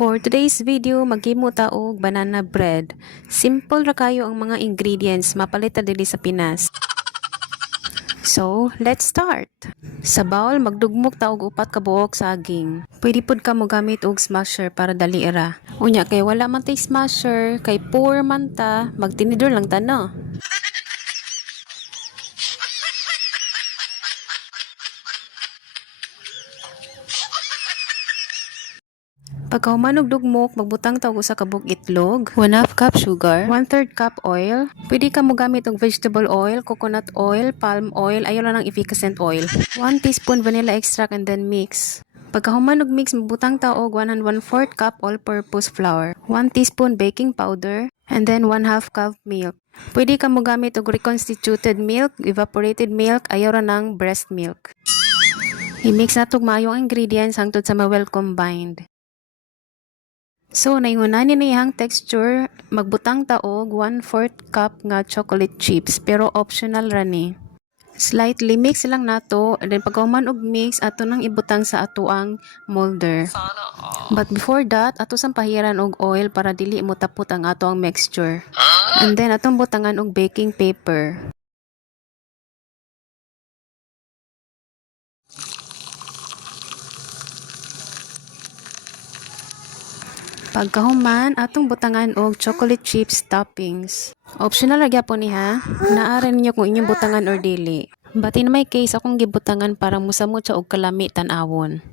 For today's video, maghimo ta og banana bread. Simple ra kayo ang mga ingredients, mapalit ta dili sa Pinas. So, let's start. Sa bowl, magdugmok ta og 4 ka buok saging. Pwede pud ka mo gamit og smasher para dali ra. Unya kay wala man tay smasher, kay poor man ta, magtinidor lang ta no. Pagka humanog dugmok, magbutang tawag sa kabog itlog, 1/2 cup sugar, 1/3 cup oil. Pwede ka mo gamit og vegetable oil, coconut oil, palm oil, ayaw lang ng efficacent oil. 1 teaspoon vanilla extract and then mix. Pagka humanog mix, magbutang tawag 1 1/4 cup all-purpose flour, 1 teaspoon baking powder, and then 1/2 cup milk. Pwede ka mo gamit og reconstituted milk, evaporated milk, ayaw ra ng breast milk. I-mix na itong maayong ingredients hangtod sa ma-well combined. So, naingunan ni iyang texture, magbutang taog 1/4 cup nga chocolate chips, pero optional ra ni. Slightly mix lang nato, and then pagkahuman og mix, ato nang ibutang sa atoang molder. But before that, ato sang pahiran og oil para dili mo tapot ang atoang mixture. And then atong butangan og baking paper. Pagkahuman, atong butangan og chocolate chips toppings. Optional ra gyapon ni ha. Naara ninyo kung inyong butangan or dili. But in my case, akong gibutangan para musamot siya og kalami tan-awon.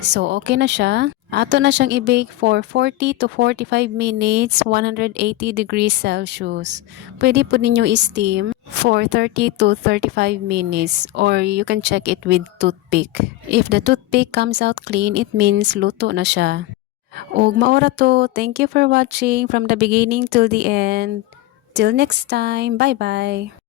So, okay na siya. Ato na siyang i-bake for 40 to 45 minutes, 180 degrees Celsius. Pwede po ninyo i-steam for 30 to 35 minutes or you can check it with toothpick. If the toothpick comes out clean, it means luto na siya. Ug maora to. Thank you for watching from the beginning till the end. Till next time. Bye-bye.